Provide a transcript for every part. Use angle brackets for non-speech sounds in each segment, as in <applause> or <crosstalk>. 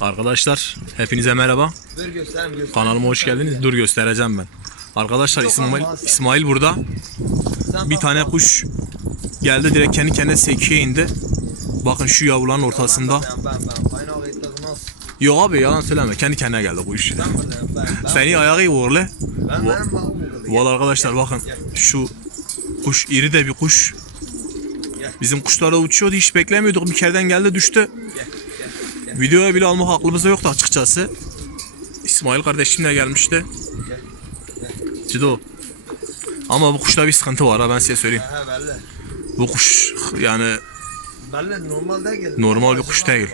Arkadaşlar hepinize merhaba. Ver göstereyim göster. Kanalıma hoş geldiniz. Dur göstereceğim ben. Arkadaşlar İsmail İsmail burada. Bir tane kuş geldi direkt kendi kendine sekiye indi. Bakın şu yavruların ortasında. Yok abi yalan söyleme. Kendi kendine geldi ben. ben <laughs> Seni ayağı burada. Valla arkadaşlar bakın şu kuş iri de bir kuş. Bizim kuşlar da uçuyordu hiç beklemiyorduk. Bir kereden geldi düştü. Videoya bile almak aklımızda yoktu açıkçası. İsmail kardeşim de gelmişti. Cido. Ama bu kuşta bir sıkıntı var ha ben size söyleyeyim. He belli. Bu kuş yani Belli normal değil. Normal bir kuş değil.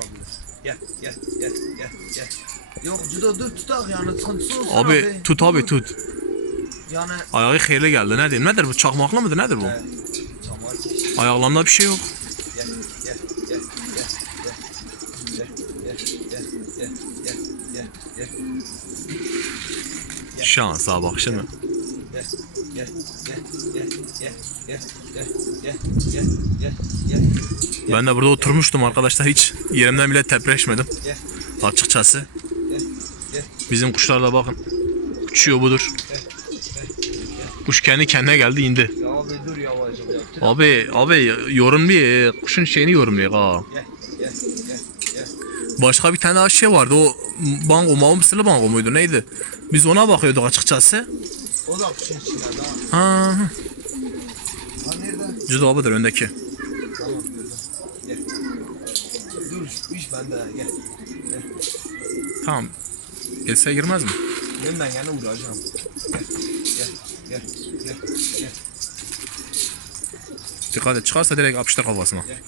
Gel gel gel gel gel. Yok Cido dur tutak yani sıkıntısı olsun abi tut abi tut. Yani Ayağı hayırlı geldi. Ne diyeyim? Nedir bu? Çakmaklı mıdır? Nedir bu? Ayaklarında bir şey yok. Gel gel Ben de burada oturmuştum arkadaşlar. Hiç yerimden bile tepreşmedim. Açıkçası. Bizim kuşlar da bakın. Uçuyor budur. Kuş kendi kendine geldi indi. Abi dur yavaş yavaş. Abi abi yorumluyor. Kuşun şeyini yorumluyor ha. Başka bir tane daha şey vardı. O bango, mavi mısırlı bango muydu neydi? Biz ona bakıyorduk açıkçası. O da kuşun içine daha. Ha, Ha nerede? Cüdo abidir öndeki. Tamam. Gel. Dur iş bende gel. Tamam. Gelse girmez mi? Ben ben gene uğraşacağım. Gel gel gel gel gel. Dikkat et. Çıkarsa direkt yapıştır kafasına. Gel,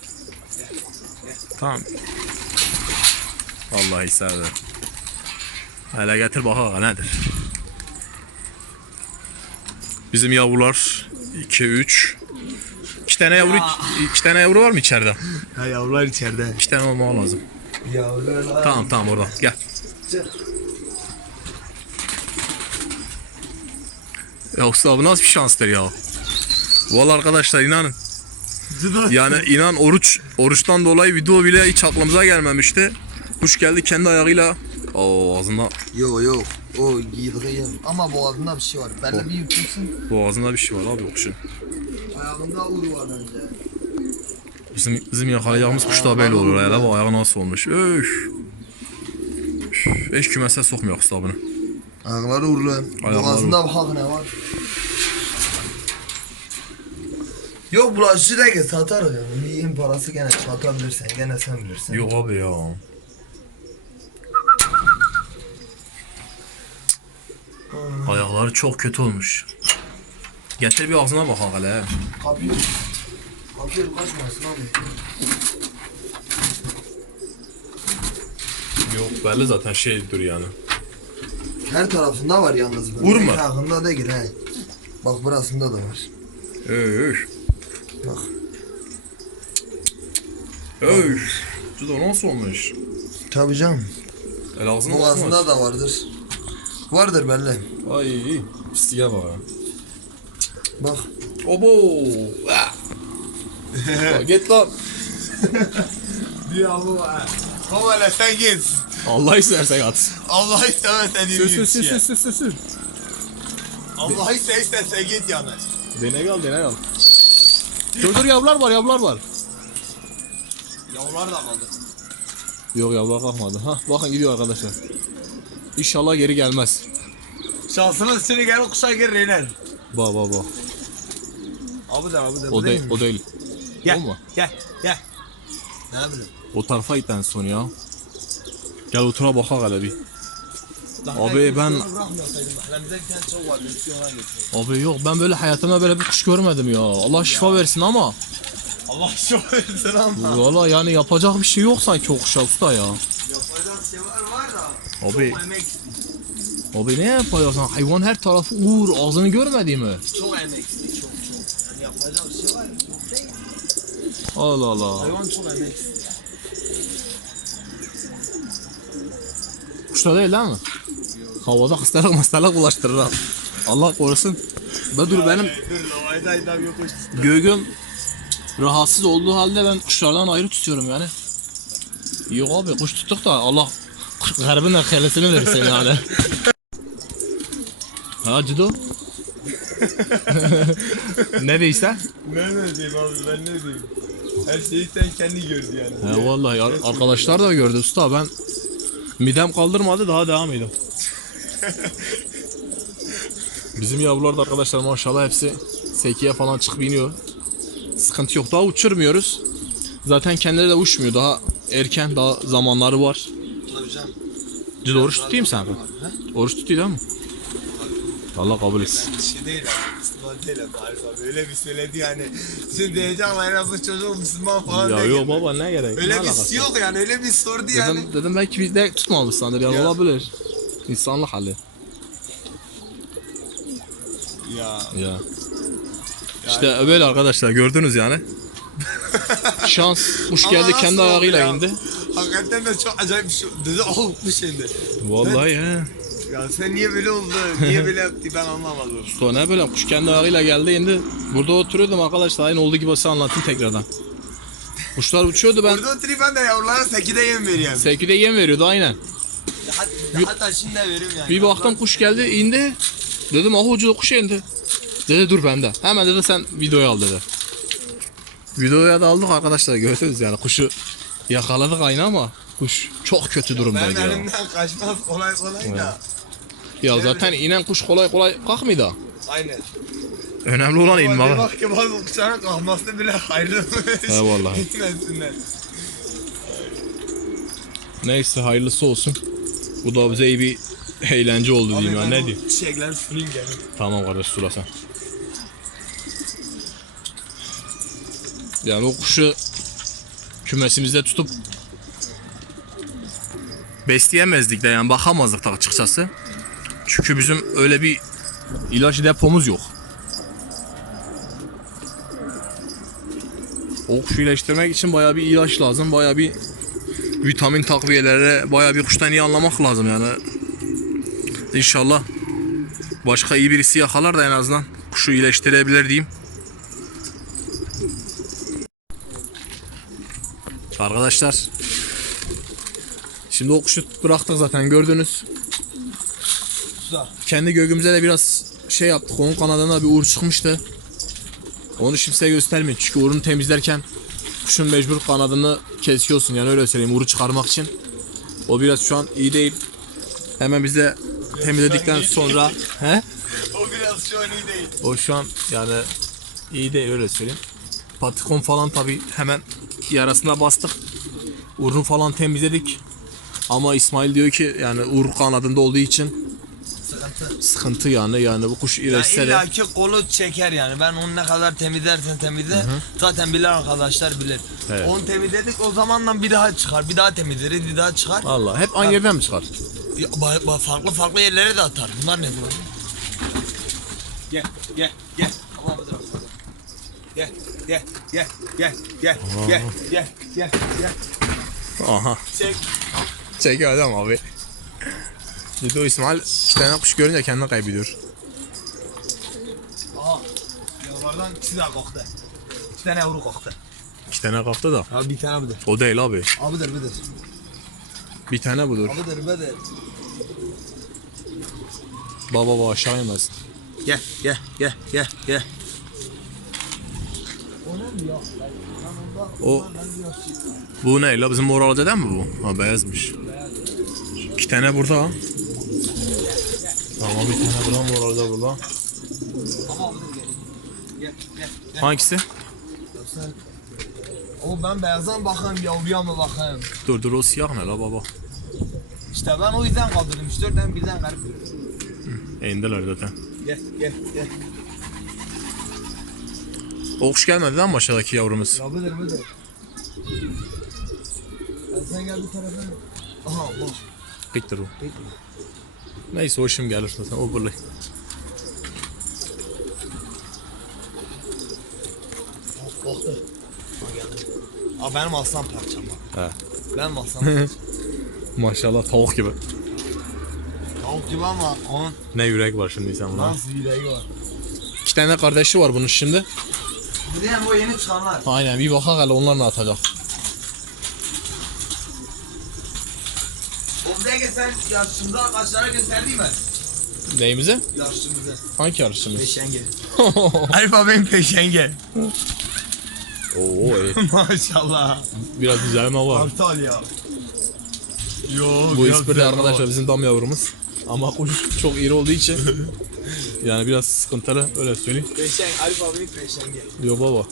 Tamam. Vallahi sever. Hele getir bakalım nedir? Bizim yavrular 2 3 2 tane yavru 2 tane yavru var mı içeride? Ha yavrular içeride. 2 tane olmalı lazım. Yavrular. Tamam tamam orada. Gel. Ya usta bu nasıl bir şanstır ya? Vallahi arkadaşlar inanın. Yani inan oruç oruçtan dolayı video bile hiç aklımıza gelmemişti. Kuş geldi kendi ayağıyla o ağzında Yo yo. O yıldırıyor. Ama boğazında bir şey var. Belli bir yutulsun. boğazında bir şey var abi o kuşun. Ayağında uru var bence. Bizim bizim yakalayacağımız kuş da böyle olur hele bu ayağı nasıl olmuş. Öf. Üf, Hiç kümese sokmuyor usta bunu. Ayakları uğurlu. Ayakları Boğazında bak ne var. Yok bulaşıcı da ki satarız. Bir yiyin parası gene satabilirsen gene sen bilirsin. Yok abi ya. Ayakları çok kötü olmuş. Getir bir ağzına bak hele. Kapıyor. Kapıyor kaçmasın abi. Yok belli zaten şeydir yani. Her tarafında var yalnız. böyle. Vurma. Ayağında değil he. Bak burasında da var. Öf. Bak. Öf. Cudo nasıl olmuş? Tabii canım. El ağzına Boğazında da vardır. Vardır belli. Ay pisliğe bak. Bak. Obo. Ah. Ya Git lan. <laughs> Bir avu var. Baba hele sen git. Allah istersen at. Allah istemezse Sür sür sür sür sür sür sür. Allah isterse sen git yani. Dene gel dene gel. Dur dur yavrular var yavrular var. Yavrular da kaldı. Yok yavrular kalkmadı. Ha bakın gidiyor arkadaşlar. İnşallah geri gelmez. Şansımız seni gel kuşa gir iner. Ba ba ba. Abi de abi de. O değil o değil. Gel. O mu? Gel. Gel. Ne bileyim. O tarafa git en son ya. Gel otura bakalım hele bir. Abi ben-. Abi yok ben böyle hayatımda böyle bir kuş görmedim ya. Allah şifa versin ama. Allah çok versin ama. Valla yani yapacak bir şey yok sanki o kuşa usta ya. Yapacak şey var var da. Abi, abi ne yapacaksın? Hayvan her tarafı uğur ağzını görmedi mi? Çok emek istiyor. Çok çok. Yani yapacak bir şey var. Değil. Allah Allah. Hayvan çok emek istiyor. Kuşta değil değil mi? Havada hastalık hastalık bulaştırır ha. Allah korusun. Ben dur benim göğüm rahatsız olduğu halde ben kuşlardan ayrı tutuyorum yani. Yok abi kuş tuttuk da Allah garbin akılısını verirsin yani. ha Cido? <laughs> ne değilse? Ne ne diyeyim abi ben ne diyeyim. Her şeyi sen kendi gördün yani. He vallahi ar- arkadaşlar da gördü usta ben midem kaldırmadı daha devam ediyorum. <laughs> Bizim yavrular da arkadaşlar maşallah hepsi sekiye falan çıkıp iniyor. Sıkıntı yok. Daha uçurmuyoruz. Zaten kendileri de uçmuyor. Daha erken, daha zamanları var. Cid oruç tutayım sen. Oruç tutuyor değil mi? Allah kabul etsin. Ben şey değil abi. Müslüman değilim Arif abi. Öyle bir söyledi yani. Şimdi diyeceğim aynen bu çocuk Müslüman falan Ya değil. yok baba ne gerek? Öyle ne bir alakası şey yok yani. Öyle bir sordu yani. Dedim, dedim belki bizde tutmamışsındır ya, Ya. olabilir. İnsanlık hali. Ya. Ya. İşte böyle arkadaşlar gördünüz yani. <laughs> Şans kuş Ama geldi nasıl kendi oldu ayağıyla ya? indi. Hakikaten de çok acayip bir şey. Dedi oh bu şeydi. Vallahi ya. Ya sen niye böyle oldu? Niye böyle yaptı ben anlamadım. <laughs> Sonra ne böyle kuş kendi ayağıyla geldi indi. Burada oturuyordum arkadaşlar aynı olduğu gibi size anlatayım tekrardan. Kuşlar uçuyordu ben Burada oturayım ben de yavrulara sekide yem veriyorum. Sevkide yem veriyordu aynen. Hatta, hatta şimdi de veriyorum yani. Bir baktım kuş geldi indi. Dedim ah ucu kuş indi. Dedi dur bende. Hemen dedi sen videoya al dedi. Videoya da aldık arkadaşlar gördünüz yani kuşu yakaladık aynı ama kuş çok kötü durumdaydı ya. elimden kaçmaz kolay kolay da. Ya zaten inen kuş kolay kolay kalkmıyor da. Aynen. Önemli olan Ama bir inme. bak ki bazı kuşların kalkması bile hayırlı. He vallahi. <laughs> Gitmesinler. Neyse hayırlısı olsun. Bu da bize iyi bir eğlence oldu diyeyim ya. ben Ne diyeyim? Çiçekler süreyim gelin. Tamam kardeş sula sen. Yani o kuşu kümesimizde tutup besleyemezdik de yani bakamazdık da açıkçası. Çünkü bizim öyle bir ilaç depomuz yok. O kuşu iyileştirmek için bayağı bir ilaç lazım. Bayağı bir vitamin takviyelere, bayağı bir kuştan iyi anlamak lazım yani. İnşallah başka iyi birisi yakalar da en azından kuşu iyileştirebilir diyeyim. Arkadaşlar Şimdi o kuşu bıraktık zaten gördünüz. Güzel. Kendi göğümüze de biraz şey yaptık. Onun kanadına bir uğur çıkmıştı. Onu şimdi size göstermeyin. Çünkü uğrunu temizlerken kuşun mecbur kanadını kesiyorsun. Yani öyle söyleyeyim uğru çıkarmak için. O biraz şu an iyi değil. Hemen biz de temizledikten sonra he? O biraz şu an iyi değil. O şu an yani iyi değil öyle söyleyeyim. Patikon falan tabi hemen yarasına bastık. Urunu falan temizledik. Ama İsmail diyor ki yani ur kanadında olduğu için Sıkıntı. sıkıntı yani yani bu kuş iyileşse de illa ki kolu çeker yani. Ben onu ne kadar temizlersen temizle. Zaten bilir arkadaşlar bilir. Evet. Onu temizledik o zamandan bir daha çıkar. Bir daha temizleriz bir daha çıkar. Allah hep aynı yerden mi çıkar? Ya, ba- ba- farklı farklı yerlere de atar. Bunlar ne bunlar? Gel gel gel. Mıdır? Gel gel gel gel gel gel gel gel gel. Aha. Çek. Çekiyor adam abi. Bir de o İsmail iki tane kuş görünce kendini kaybediyor. Aha. Yavrulardan ikisi de koktu. İki tane yavru koktu. İki tane kalktı da. Abi bir tane budur. O değil abi. Abidir budur. Bir tane budur. Abidir budur. Baba baba aşağı inmez. Gel gel gel gel gel. O bu ne la bizim moral deden mi bu? Ha beyazmış. İki tane burada. Tamam bir tane burada moralde burada. Hangisi? O ben beyazdan bakayım yavruya mı bakayım. Dur dur o siyah ne la baba? İşte ben o yüzden kaldırdım. İşte oradan birden garip. E, indiler zaten. Gel gel gel. O kuş gelmedi lan aşağıdaki yavrumuz. Ya budur budur. Ya sen gel bir tarafa. Aha bu. Gittir o. Neyse o şimdi gelir zaten o böyle. Baktı. Ha geldi. Aa benim aslan parçam var. He. Benim <laughs> aslan parçam. Maşallah tavuk gibi. Tavuk gibi ama onun Ne yürek var şimdi sen buna. nasıl yüreği var. İki tane kardeşi var bunun şimdi. Diyen bu yeni çıkanlar. Aynen bir bakak hele onlar ne atacak. Obdege sen yarışımıza arkadaşlara gösterdin mi? Neyimize? Yarışımıza. Hangi yarışımız? Peşenge. <laughs> Alfa benim peşenge. Oo evet. <laughs> Maşallah. Biraz düzelme var. Aptal ya. Yo, Bu biraz de güzel arkadaşlar bizim dam yavrumuz. Ama kuş çok iri olduğu için <laughs> yani biraz sıkıntılı öyle söyleyeyim. Peşeng, Alfa benim peşenge. Diyor baba.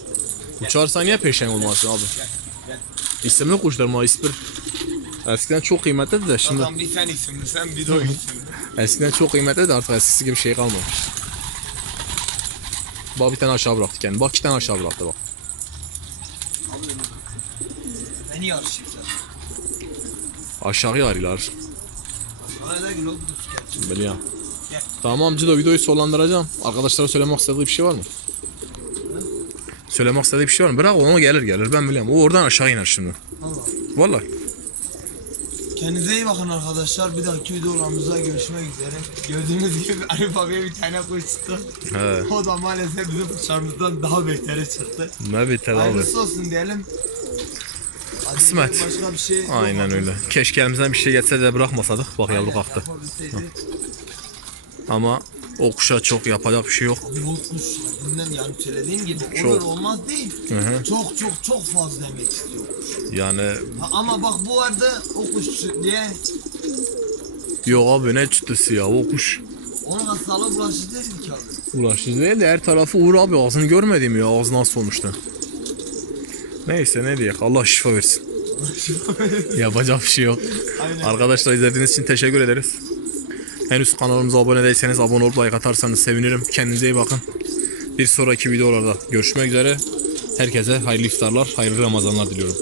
Uçarsa niye peşen olmasın abi? İsimli kuşlar mı ispir? Eskiden çok kıymetli de şimdi Adam bir sen isimli, sen bir de o isimli. <laughs> eskiden çok kıymetli de artık eskisi gibi şey kalmamış. Bak bir tane aşağı bıraktı kendini. Bak iki tane aşağı bıraktı bak. Beni yarışıyorsun. Aşağıya arıyorlar. Bana da gül oldu. Biliyorum. Tamam Cido videoyu sonlandıracağım. Arkadaşlara söylemek istediği bir şey var mı? Söylemek istediği bir şey var mı? Bırak onu gelir gelir ben biliyorum. O oradan aşağı iner şimdi. Allah. Vallahi. Kendinize iyi bakın arkadaşlar. Bir dahaki videolarımızda görüşmek üzere. Gördüğünüz gibi Arif abiye bir tane kuş çıktı. He. O da maalesef bizim kuşlarımızdan daha beteri çıktı. Ne biter abi. Hayırlısı olsun diyelim. Hadi Kısmet. Başka bir şey yok Aynen artık. öyle. Keşke elimizden bir şey geçse de bırakmasadık. Bak yavru kalktı. Yapabilseydik. Ama o kuşa çok yapacak bir şey yok. O kuş yani söylediğim gibi Çok. olur olmaz değil. Hı hı. Çok çok çok fazla emek istiyor. Yani Ha, ama bak bu arada o kuş diye yok abi ne çıtısı ya o kuş. onun hastalığı bulaşıcı değil ki abi. Uğraşıcı değil de her tarafı uğur abi ağzını görmedim ya ağzından sonuçta. Neyse ne diyek Allah şifa versin. <laughs> Yapacak bir şey yok. Aynen. Arkadaşlar izlediğiniz için teşekkür ederiz. Henüz kanalımıza abone değilseniz abone olup like atarsanız sevinirim. Kendinize iyi bakın. Bir sonraki videolarda görüşmek üzere. Herkese hayırlı iftarlar, hayırlı Ramazanlar diliyorum.